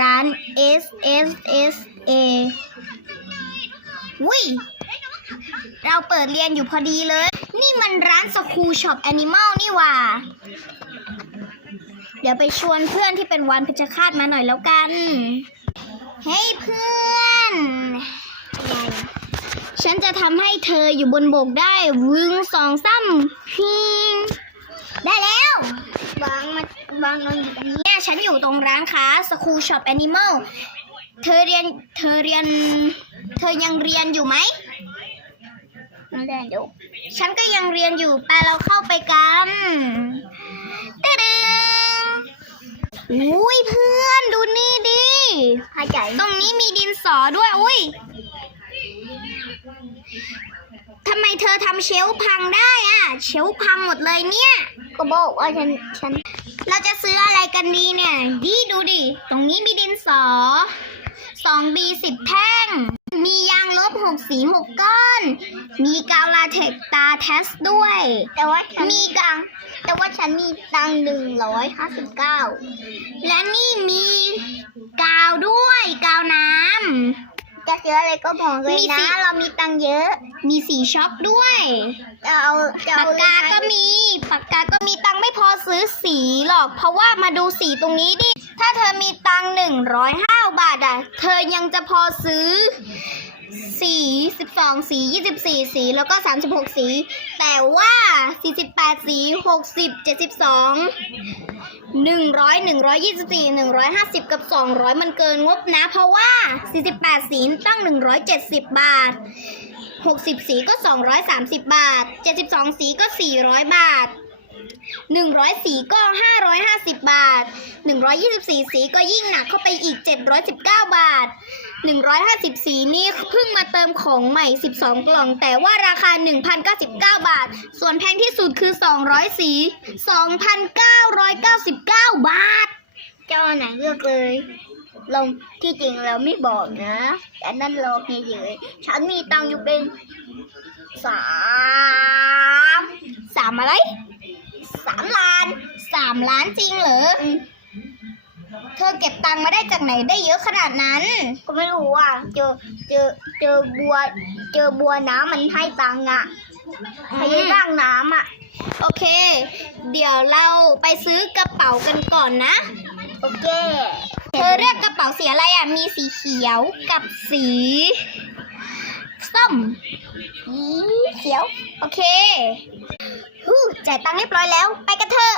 ร้าน S S S A วิเราเปิดเรียนอยู่พอดีเลย นี่มันร้านสคูช็อปแอนิมอลนี่ว่า เดี๋ยวไปชวนเพื่อนที่เป็นวันเพชฌฆาตมาหน่อยแล้วกัน เฮ้ยเพื่อน ฉันจะทำให้เธออยู่บนบกได้วึงสองซ้ำพิง ได้แล้ววางมาวางนอนอยู่ต รงนี้เนี่ยฉันอยู่ตรงร้านค้าสคูช็อปแอนิมอลเธอเรียนเธอเรียน เธอยังเรียนอยู่ไหมไม่ได้เดี๋ยวฉันก็ยังเรียนอยู่ไปเราเข้าไปกันตึ๊ดๆอุ้ยเพื่อนดูนี่ดิหายใจตรงนี้มีดินสอด้วย อุ้ยทำไมเธอทำเชลฟ์พังได้อะเชลฟ์พังหมดเลยเนี่ย ก็บอกว่าฉันฉัน เราจะซื้ออะไรกันดีเนี่ย ดีดูดิ ตรงนี้มีดินสอสอง B สิบแท่ง มียางลบหกสีหกก้อน มีกาวลาเทกตาเทสด้วย แต่ว่าฉันมีกัง แต่ว่าฉันมีตังหนึ่งร้อยห้าสิบเก้าและนี่มีกาวด้วย กาวน้ จะซื้ออะไรก็บอกเลยมีสินะเรามีตังเยอะำมีสีช็อกด้วยจะเอาจะปาเอากกาก็มีปากกาก็มีตังค์ไม่พอซื้อสีหรอก เพราะว่ามาดูสีตรงนี้ดิ ถ้าเธอมีตังค์หนึ่งร้อยห้าบาทอะ เธอยังจะพอซื้อ สีสิบสองสียี่สิบสี่สี แล้วก็สามสิบหกสี แต่ว่าสี่สิบแปดสีหกสิบเจ็ดสิบสองหนึ่งร้อยหนึ่งร้อยยี่สิบสี่หนึ่งร้อยห้าสิบกับสองร้อยมันเกินงบนะ เพราะว่าสี่สิบแปดสีตั้งหนึ่งร้อยเจ็ดสิบบาท60สีก็230บบาท72สีก็400บาท 100สีก็ 550 บาท 124 สีก็ยิ่งหนักเข้าไปอีก 719 บาท 150 สีนี่เพิ่งมาเติมของใหม่ 12 กล่อง แต่ว่าราคา 1,099 บาท ส่วนแพงที่สุดคือ 200 สี 2,999 บาท เจ้าไหนเลือกเลยเราที่จริงเราไม่บอกนะ แต่นั่นหลอกเฉยๆฉันมีตังอยู่เป็นสามสามอะไร สามล้านสามล้านจริงเหรออืมเธอเก็บตังค์มาได้จากไหนได้เยอะขนาดนั้น ก็ไม่รู้อะ เจอเจอเจอบัว เจอบัวน้ำมันให้ตังค์อะให้ร่างน้ำอะ โอเค เดี๋ยวเราไปซื้อกระเป๋ากันก่อนนะ โอเค เธอเลือกกระเป๋าสีอะไรอะ มีสีเขียวกับสีส้มสีเขียว โอเค ฮู้จ่ายตังค์เรียบร้อยแล้ว ไปกันเถอะ